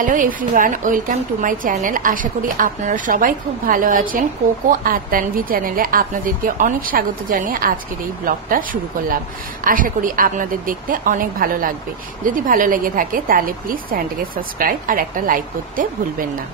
Hello everyone, welcome to my channel. আশা করি আপনারা সবাই খুব ভালো আছেন। কোকো আর তানভি চ্যানেলে আপনাদেরকে অনেক স্বাগত জানিয়ে আজকের এই ব্লগটা শুরু করলাম। আশা করি আপনাদের দেখতে অনেক ভালো লাগবে। যদি ভালো লেগে থাকে তাহলে প্লিজ চ্যানেলটাকে সাবস্ক্রাইব আর একটা লাইক করতে ভুলবেন না।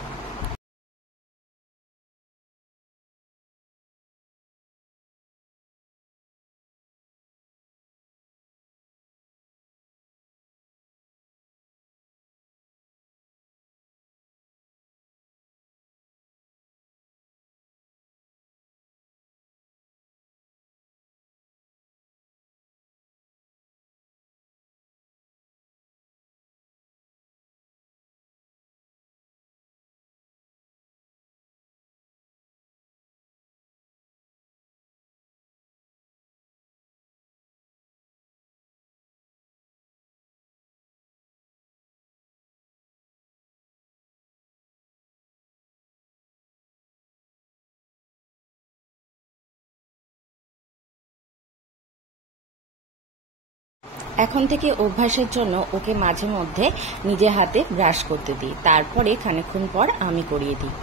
এখন থেকে অভ্যাসের জন্য ওকে মাঝে মধ্যে নিজে হাতে ব্রাশ করতে দিই, তারপরে খানিকক্ষণ পর আমি করিয়ে দিই।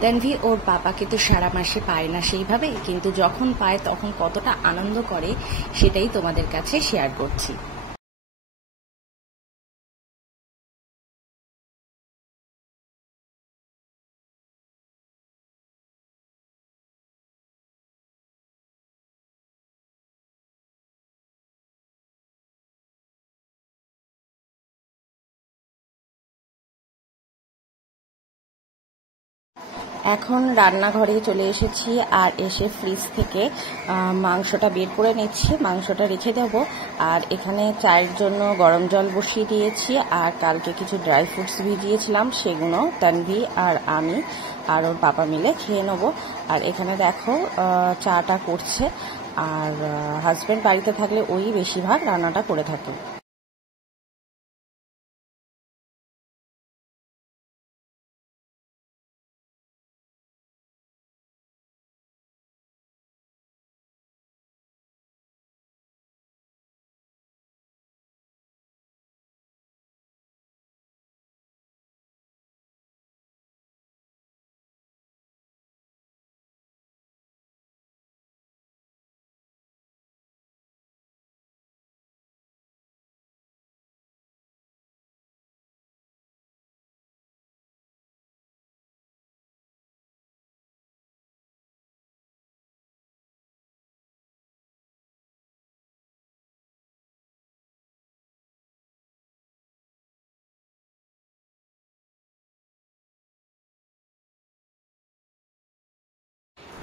তানভি ওর পাপাকে তো সারা মাসে পায় না সেইভাবে, কিন্তু যখন পায় তখন কতটা আনন্দ করে সেটাই তোমাদের কাছে শেয়ার করছি। এখন রান্নাঘরে চলে এসেছি আর এসে ফ্রিজ থেকে মাংসটা বের করে নিচ্ছি, মাংসটা রেখে দেব। আর এখানে চায়ের জন্য গরম জল বসিয়ে দিয়েছি, আর কালকে কিছু ড্রাই ফ্রুটস ভিজিয়েছিলাম, সেগুলো তানভি আর আমি আর ওর পাপা মিলে খেয়ে নেব। আর এখানে দেখো চাটা করছে, আর হাজব্যান্ড বাড়িতে থাকলে ওই বেশিরভাগ রান্নাটা করে থাকে।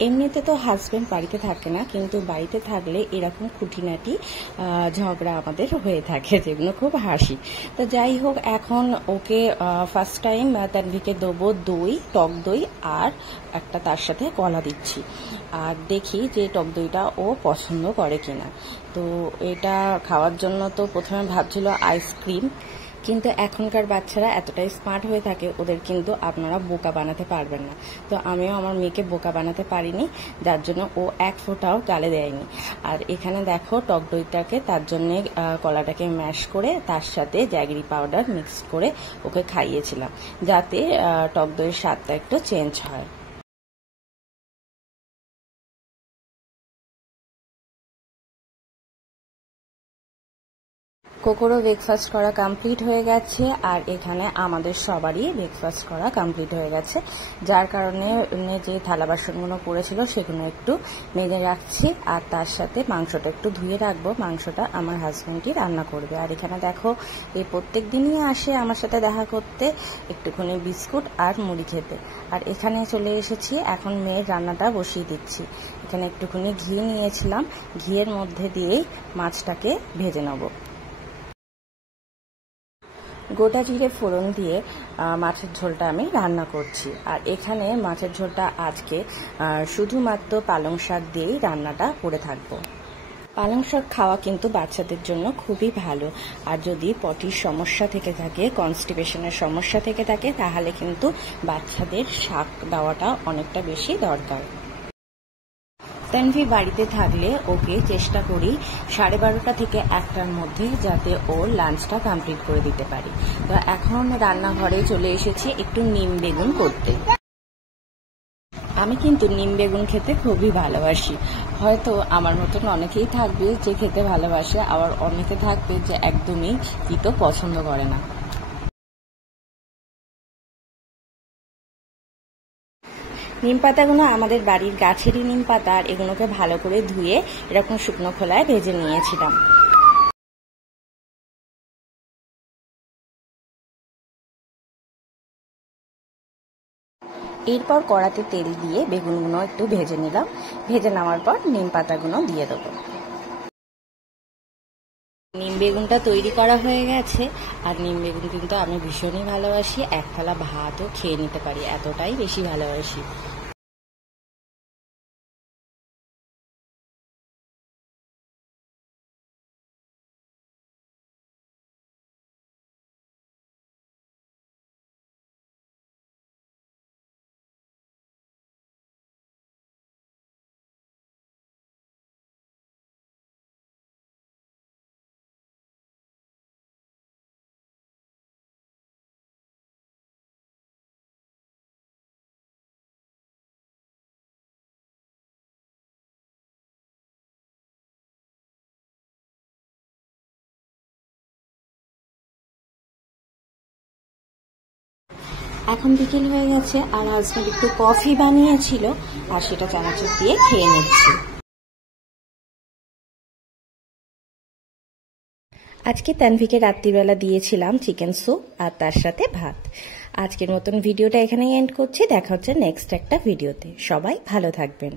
এমনিতে তো হাজব্যান্ড বাড়িতে থাকে না, কিন্তু বাড়িতে থাকলে এরকম খুঁটিনাটি ঝগড়া আমাদের হয়ে থাকে, যেগুলো খুব হাসি। তো যাই হোক, এখন ওকে ফার্স্ট টাইম তানভিকে দেবো দই, টক দই, আর একটা তার সাথে কলা দিচ্ছি। আর দেখি যে টক দইটা ও পছন্দ করে কিনা। তো এটা খাওয়ার জন্য তো প্রথমে ভাবছিল আইসক্রিম, কিন্তু এখনকার বাচ্চারা এতটাই স্মার্ট হয়ে থাকে, ওদের কিন্তু আপনারা বোকা বানাতে পারবেন না। তো আমিও আমার মেয়েকে বোকা বানাতে পারিনি, যার জন্য ও এক ফোঁটাও গালে দেয়নি। আর এখানে দেখো টক দইটাকে, তার জন্যে কলাটাকে ম্যাশ করে তার সাথে জ্যাগরি পাউডার মিক্স করে ওকে খাইয়েছিলাম, যাতে টক দইয়ের স্বাদটা একটু চেঞ্জ হয়। কোকোরও ব্রেকফাস্ট করা কমপ্লিট হয়ে গেছে, আর এখানে আমাদের সবারই ব্রেকফাস্ট করা কমপ্লিট হয়ে গেছে, যার কারণে যে থালা বাসনগুলো পড়েছিল সেগুলো একটু মেজে রাখছি, আর তার সাথে মাংসটা একটু ধুয়ে রাখবো। মাংসটা আমার হাজব্যান্ডই রান্না করবে। আর এখানে দেখো, এই প্রত্যেক দিনই আসে আমার সাথে দেখা করতে, একটুখানি বিস্কুট আর মুড়ি খেতে। আর এখানে চলে এসেছি, এখন মেয়ের রান্নাটা বসিয়ে দিচ্ছি। এখানে একটুখানি ঘি নিয়েছিলাম, ঘিয়ের মধ্যে দিয়েই মাছটাকে ভেজে নেবো। গোটা জিরে ফোড়ন দিয়ে মাছের ঝোলটা আমি রান্না করছি। আর এখানে মাছের ঝোলটা আজকে শুধুমাত্র পালং শাক দিয়েই রান্নাটা করে থাকবো। পালং শাক খাওয়া কিন্তু বাচ্চাদের জন্য খুবই ভালো। আর যদি পটির সমস্যা থেকে থাকে, কনস্টিপেশনের সমস্যা থেকে থাকে, তাহলে কিন্তু বাচ্চাদের শাক দেওয়াটা অনেকটা বেশি দরকার। তানভি বাড়িতে থাকলে ওকে চেষ্টা করি 12:30 থেকে 1টার মধ্যে যাতে ওর লাঞ্চটা কমপ্লিট করে দিতে পারি। তো এখন রান্নাঘরে চলে এসেছি একটু নিম বেগুন করতে। আমি কিন্তু নিম বেগুন খেতে খুবই ভালোবাসি। হয়তো আমার মতন অনেকেই থাকবে যে খেতে ভালোবাসে, আবার অনেকে থাকবে যে একদমই তিতো পছন্দ করে না। নিম পাতাগুলো আমাদের বাড়ির গাছেরই নিম পাতা, আর এগুলোকে ভালো করে ধুয়ে এরকম শুকনো খোলায় ভেজে নিয়েছিলাম। এরপর কড়াতে তেল দিয়ে বেগুনগুলো একটু ভেজে নিলাম। ভেজে নেওয়ার পর নিম পাতাগুলো দিয়ে দেবো। নিম বেগুনটা তৈরি করা হয়ে গেছে। আর নিম বেগুন কিন্তু আমি ভীষণই ভালোবাসি, এক থালা ভাতও খেয়ে নিতে পারি, এতটাই বেশি ভালোবাসি। এখন বিকেল হয়ে গেছে, আর হাজব্যান্ড একটু কফি বানিয়েছিল, আর সেটা চানাচুর দিয়ে খেয়ে নিচ্ছি। আজকে তানভিকে রাত্রিবেলা দিয়েছিলাম চিকেন স্যুপ আর তার সাথে ভাত। আজকের মতন ভিডিওটা এখানেই এন্ড করছি। দেখা হচ্ছে নেক্সট একটা ভিডিওতে। সবাই ভালো থাকবেন।